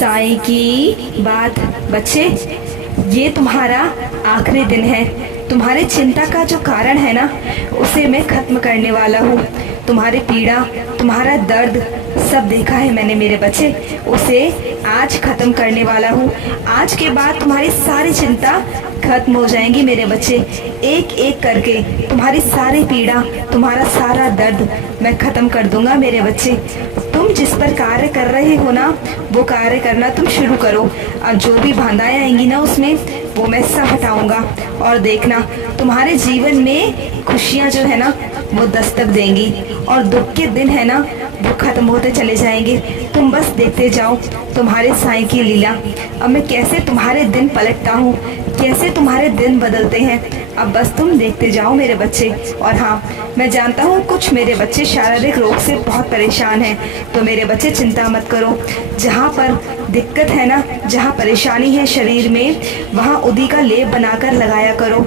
साईं की बात। बच्चे, ये तुम्हारा आखिरी दिन है। तुम्हारी चिंता का जो कारण है ना, उसे मैं खत्म करने वाला हूँ। तुम्हारी पीड़ा, तुम्हारा दर्द सब देखा है मैंने मेरे बच्चे, उसे आज खत्म करने वाला हूँ। आज के बाद तुम्हारी सारी चिंता खत्म हो जाएंगी मेरे बच्चे। एक एक करके तुम्हारी सारी पीड़ा, तुम्हारा सारा दर्द मैं खत्म कर दूंगा मेरे बच्चे। तुम जिस पर कार्य कर रहे हो ना, वो कार्य करना तुम शुरू करो। अब जो भी बाधाएं आएंगी ना, उसमें वो मैं सब हटाऊंगा। और देखना, तुम्हारे जीवन में खुशियाँ जो है ना, वो दस्तक देंगी और दुख के दिन है ना, वो खत्म होते चले जाएंगे। तुम बस देखते जाओ तुम्हारे साईं की लीला। अब मैं कैसे तुम्हारे दिन पलटता हूँ, कैसे तुम्हारे दिन बदलते हैं। अब बस तुम देखते जाओ मेरे बच्चे। और हाँ, मैं जानता हूँ कुछ मेरे बच्चे शारीरिक रोग से बहुत परेशान हैं, तो मेरे बच्चे चिंता मत करो। जहाँ पर दिक्कत है ना, जहाँ परेशानी है शरीर में, वहाँ उदी का लेप बनाकर लगाया करो।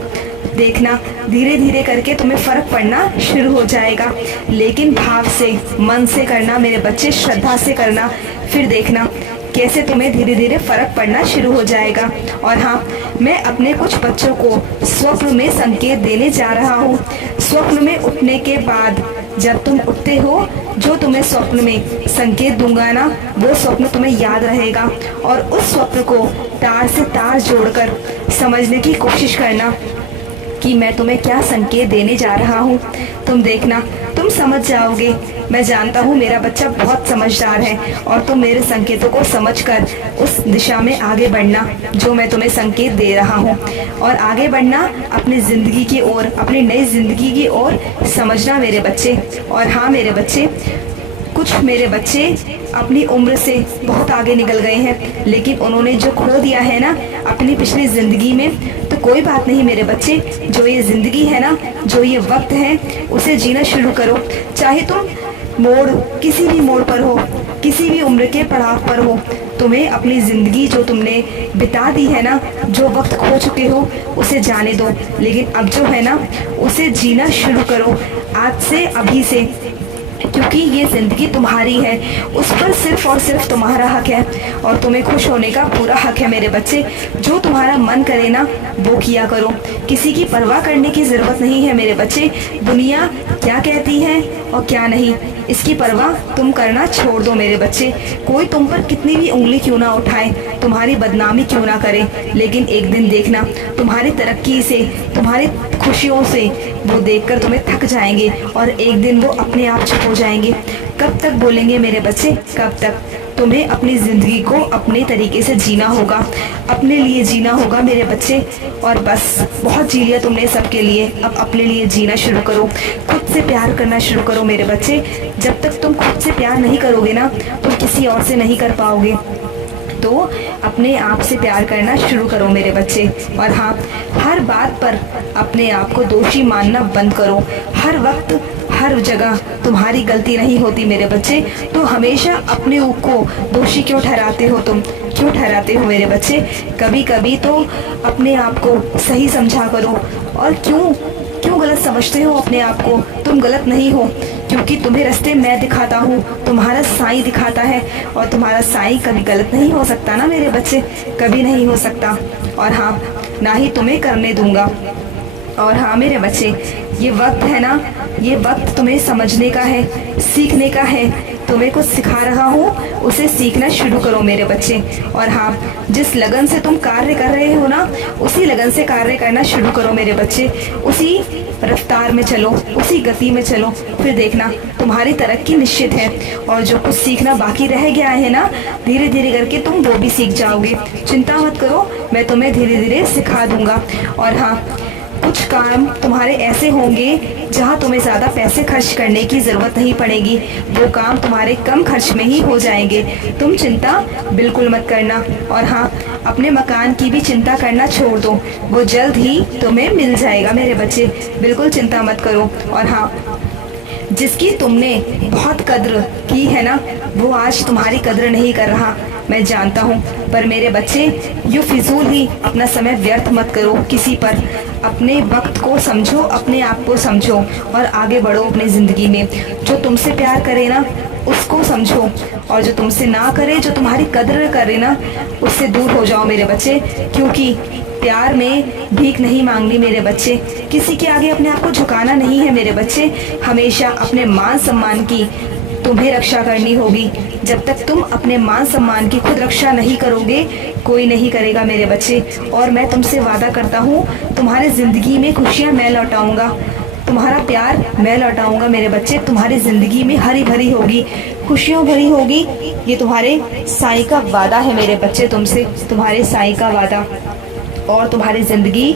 देखना, धीरे धीरे करके तुम्हें फर्क पड़ना शुरू हो जाएगा। लेकिन भाव से, मन से करना मेरे बच्चे, श्रद्धा से करना। फिर देखना कैसे तुम्हें धीरे धीरे फर्क पड़ना शुरू हो जाएगा। और हाँ, मैं अपने कुछ बच्चों को स्वप्न में संकेत देने जा रहा हूँ। स्वप्न में उठने के बाद जब तुम उठते हो, जो तुम्हें स्वप्न में संकेत दूंगा ना, वो स्वप्न तुम्हें याद रहेगा। और उस स्वप्न को तार से तार जोड़कर समझने की कोशिश करना कि मैं तुम्हें क्या संकेत देने जा रहा हूँ। तुम देखना, तुम समझ जाओगे। मैं जानता हूँ मेरा बच्चा बहुत समझदार है, और तुम मेरे संकेतों को समझकर उस दिशा में आगे बढ़ना जो मैं तुम्हें संकेत दे रहा हूँ। और आगे बढ़ना अपनी ज़िंदगी की ओर, अपनी नई ज़िंदगी की ओर समझना मेरे बच्चे। और हाँ मेरे बच्चे, कुछ मेरे बच्चे अपनी उम्र से बहुत आगे निकल गए हैं, लेकिन उन्होंने जो खो दिया है ना अपनी पिछली ज़िंदगी में, तो कोई बात नहीं मेरे बच्चे। जो ये ज़िंदगी है ना, जो ये वक्त है, उसे जीना शुरू करो। चाहे तुम किसी भी मोड़ पर हो, किसी भी उम्र के पड़ाव पर हो, तुम्हें अपनी ज़िंदगी जो तुमने बिता दी है ना, जो वक्त खो चुके हो, उसे जाने दो। लेकिन अब जो है ना, उसे जीना शुरू करो आज से, अभी से। क्योंकि ये ज़िंदगी तुम्हारी है, उस पर सिर्फ और सिर्फ तुम्हारा हक है, और तुम्हें खुश होने का पूरा हक है मेरे बच्चे। जो तुम्हारा मन करे ना, वो किया करो। किसी की परवाह करने की ज़रूरत नहीं है मेरे बच्चे। दुनिया क्या कहती है और क्या नहीं, इसकी परवाह तुम करना छोड़ दो मेरे बच्चे। कोई तुम पर कितनी भी उंगली क्यों ना उठाए, तुम्हारी बदनामी क्यों ना करे, लेकिन एक दिन देखना, तुम्हारी तरक्की से, तुम्हारी खुशियों से वो देखकर तुम्हें थक जाएंगे, और एक दिन वो अपने आप चुप हो जाएंगे। कब तक बोलेंगे मेरे बच्चे, कब तक? तुम्हें अपनी ज़िंदगी को अपने तरीके से जीना होगा, अपने लिए जीना होगा मेरे बच्चे। और बस बहुत जी लिया तुमने सबके लिए, अब अपने लिए जीना शुरू करो। खुद से प्यार करना शुरू करो मेरे बच्चे। जब तक तुम खुद से प्यार नहीं करोगे ना, तुम किसी और से नहीं कर पाओगे। तो अपने आप से प्यार करना शुरू करो मेरे बच्चे। और हाँ, हर बात पर अपने आप को दोषी मानना बंद करो। हर वक्त, हर जगह तुम्हारी गलती नहीं होती मेरे बच्चे। तो हमेशा अपने को दोषी क्यों ठहराते हो, तुम क्यों ठहराते हो मेरे बच्चे? कभी कभी तो अपने आप को सही समझा करो। और क्यों गलत समझते हो अपने आप को? तुम गलत नहीं हो, क्योंकि तुम्हें रास्ते मैं दिखाता हूँ, तुम्हारा साईं दिखाता है। और तुम्हारा साईं कभी गलत नहीं हो सकता ना मेरे बच्चे, कभी नहीं हो सकता। और हाँ, ना ही तुम्हें करने दूंगा। और हाँ मेरे बच्चे, ये वक्त है ना, ये वक्त तुम्हें समझने का है, सीखने का है। तुम्हें कुछ सिखा रहा हूँ, उसे सीखना शुरू करो मेरे बच्चे। और हाँ, जिस लगन से तुम कार्य कर रहे हो ना, उसी लगन से कार्य करना शुरू करो मेरे बच्चे। उसी रफ्तार में चलो, उसी गति में चलो। फिर देखना, तुम्हारी तरक्की निश्चित है। और जो कुछ सीखना बाकी रह गया है ना, धीरे धीरे करके तुम वो भी सीख जाओगे। चिंता मत करो, मैं तुम्हें धीरे धीरे सिखा दूंगा। और हाँ, कुछ काम तुम्हारे ऐसे होंगे जहाँ तुम्हें ज़्यादा पैसे खर्च करने की ज़रूरत नहीं पड़ेगी, वो काम तुम्हारे कम खर्च में ही हो जाएंगे। तुम चिंता बिल्कुल मत करना। और हाँ, अपने मकान की भी चिंता करना छोड़ दो, वो जल्द ही तुम्हें मिल जाएगा मेरे बच्चे। बिल्कुल चिंता मत करो। और हाँ, जिसकी तुमने बहुत कद्र की है ना, वो आज तुम्हारी कद्र नहीं कर रहा, मैं जानता हूँ। पर मेरे बच्चे, यूँ फिजूल ही अपना समय व्यर्थ मत करो किसी पर। अपने वक्त को समझो, अपने आप को समझो, और आगे बढ़ो अपनी ज़िंदगी में। जो तुमसे प्यार करे ना, उसको समझो, और जो तुमसे ना करे, जो तुम्हारी कदर करे ना, उससे दूर हो जाओ मेरे बच्चे। क्योंकि प्यार में भीख नहीं मांगनी मेरे बच्चे, किसी के आगे अपने आप को झुकाना नहीं है मेरे बच्चे। हमेशा अपने मान सम्मान की तुम्हें रक्षा करनी होगी। जब तक तुम अपने मान सम्मान की खुद रक्षा नहीं करोगे, कोई नहीं करेगा मेरे बच्चे। और मैं तुमसे वादा करता हूँ, तुम्हारे ज़िंदगी में खुशियाँ मैं लौटाऊँगा, तुम्हारा प्यार मैं लौटाऊँगा मेरे बच्चे। तुम्हारी ज़िंदगी में हरी भरी होगी, खुशियों भरी होगी। ये तुम्हारे साईं का वादा है मेरे बच्चे तुमसे, तुम्हारे साईं का वादा। और तुम्हारी ज़िंदगी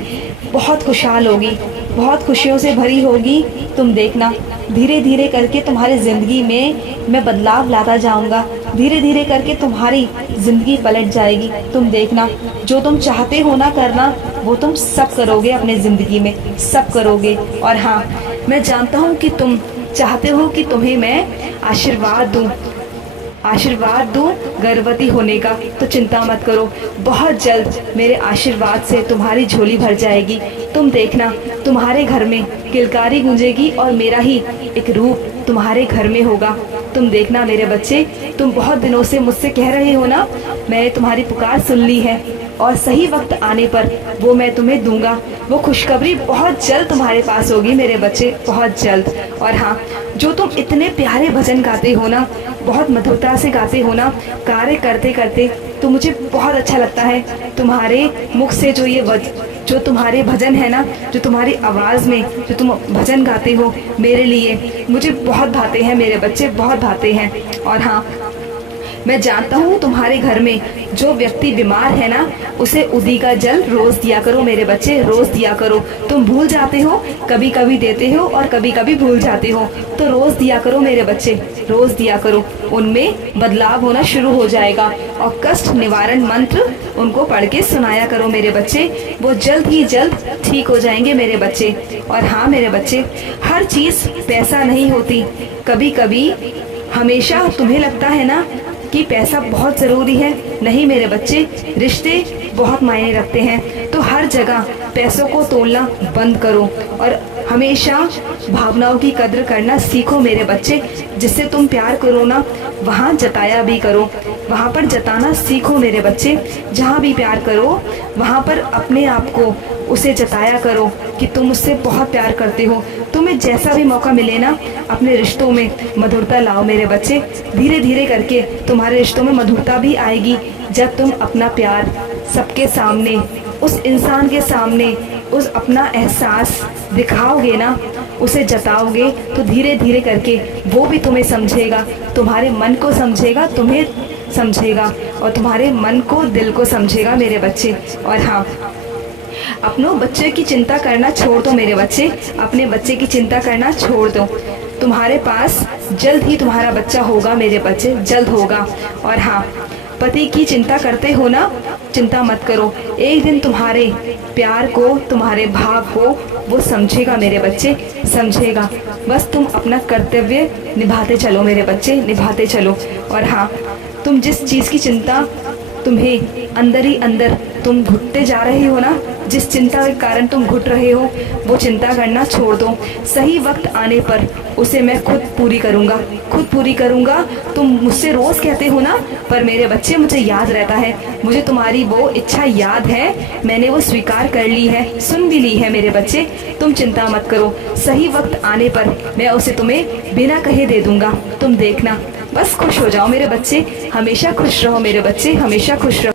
बहुत खुशहाल होगी, बहुत खुशियों से भरी होगी। तुम देखना, धीरे धीरे करके तुम्हारी ज़िंदगी में मैं बदलाव लाता जाऊंगा। धीरे धीरे करके तुम्हारी ज़िंदगी पलट जाएगी। तुम देखना, जो तुम चाहते हो ना करना, वो तुम सब करोगे अपने ज़िंदगी में, सब करोगे। और हाँ, मैं जानता हूँ कि तुम चाहते हो कि तुम्हें मैं आशीर्वाद दूँ गर्भवती होने का। तो चिंता मत करो, बहुत जल्द मेरे आशीर्वाद से तुम्हारी झोली भर जाएगी। तुम देखना, तुम्हारे घर में किलकारी गूंजेगी और मेरा ही एक रूप तुम्हारे घर में होगा। तुम देखना मेरे बच्चे, तुम बहुत दिनों से मुझसे कह रहे हो ना, मैंने तुम्हारी पुकार सुन ली है और सही वक्त आने पर वो मैं तुम्हें दूंगा। वो खुशखबरी बहुत जल्द तुम्हारे पास होगी मेरे बच्चे, बहुत जल्द। और हाँ, जो तुम इतने प्यारे भजन गाते हो ना, बहुत मधुरता से गाते हो ना, कार्य करते करते तो मुझे बहुत अच्छा लगता है। तुम्हारे मुख से जो तुम्हारे भजन है ना, जो तुम्हारी आवाज़ में जो तुम भजन गाते हो, मेरे लिए मुझे बहुत भाते हैं मेरे बच्चे, बहुत भाते हैं। और हाँ, मैं जानता हूँ तुम्हारे घर में जो व्यक्ति बीमार है ना, उसे उदी का जल रोज़ दिया करो मेरे बच्चे, रोज़ दिया करो। तुम भूल जाते हो, कभी कभी देते हो और कभी कभी भूल जाते हो, तो रोज़ दिया करो मेरे बच्चे, रोज़ दिया करो। उनमें बदलाव होना शुरू हो जाएगा। और कष्ट निवारण मंत्र उनको पढ़ के सुनाया करो मेरे बच्चे, वो जल्द ही जल्द ठीक हो जाएंगे मेरे बच्चे। और हाँ मेरे बच्चे, हर चीज़ पैसा नहीं होती। कभी कभी हमेशा तुम्हें लगता है ना कि पैसा बहुत ज़रूरी है, नहीं मेरे बच्चे, रिश्ते बहुत मायने रखते हैं। तो हर जगह पैसों को तोलना बंद करो और हमेशा भावनाओं की कदर करना सीखो मेरे बच्चे। जिससे तुम प्यार करो ना, वहाँ जताया भी करो, वहाँ पर जताना सीखो मेरे बच्चे। जहाँ भी प्यार करो, वहाँ पर अपने आप को उसे जताया करो कि तुम उससे बहुत प्यार करते हो। तुम्हें जैसा भी मौका मिले ना, अपने रिश्तों में मधुरता लाओ मेरे बच्चे। धीरे धीरे करके तुम्हारे रिश्तों में मधुरता भी आएगी जब तुम अपना प्यार सबके सामने, उस इंसान के सामने, उस अपना एहसास दिखाओगे ना, उसे जताओगे, तो धीरे धीरे करके वो भी तुम्हें समझेगा, तुम्हारे मन को समझेगा, तुम्हें समझेगा और तुम्हारे मन को, दिल को समझेगा मेरे बच्चे। और हाँ, अपनों बच्चे की चिंता करना छोड़ दो मेरे बच्चे, अपने बच्चे की चिंता करना छोड़ दो। तुम्हारे पास जल्द ही तुम्हारा बच्चा होगा मेरे बच्चे, जल्द होगा। और हाँ, पति की चिंता करते हो ना, चिंता मत करो, एक दिन तुम्हारे प्यार को, तुम्हारे भाव को वो समझेगा मेरे बच्चे, समझेगा। बस तुम अपना कर्तव्य निभाते चलो मेरे बच्चे, निभाते चलो। और हाँ, तुम जिस चीज़ की चिंता तुम्हें अंदर ही अंदर तुम घुटते जा रहे हो ना, जिस चिंता के कारण तुम घुट रहे हो, वो चिंता करना छोड़ दो। सही वक्त आने पर उसे मैं खुद पूरी करूँगा, खुद पूरी करूँगा। तुम मुझसे रोज़ कहते हो ना, पर मेरे बच्चे मुझे याद रहता है, मुझे तुम्हारी वो इच्छा याद है, मैंने वो स्वीकार कर ली है, सुन भी ली है मेरे बच्चे। तुम चिंता मत करो, सही वक्त आने पर मैं उसे तुम्हें बिना कहे दे दूँगा। तुम देखना, बस खुश हो जाओ मेरे बच्चे, हमेशा खुश रहो मेरे बच्चे, हमेशा खुश रहो।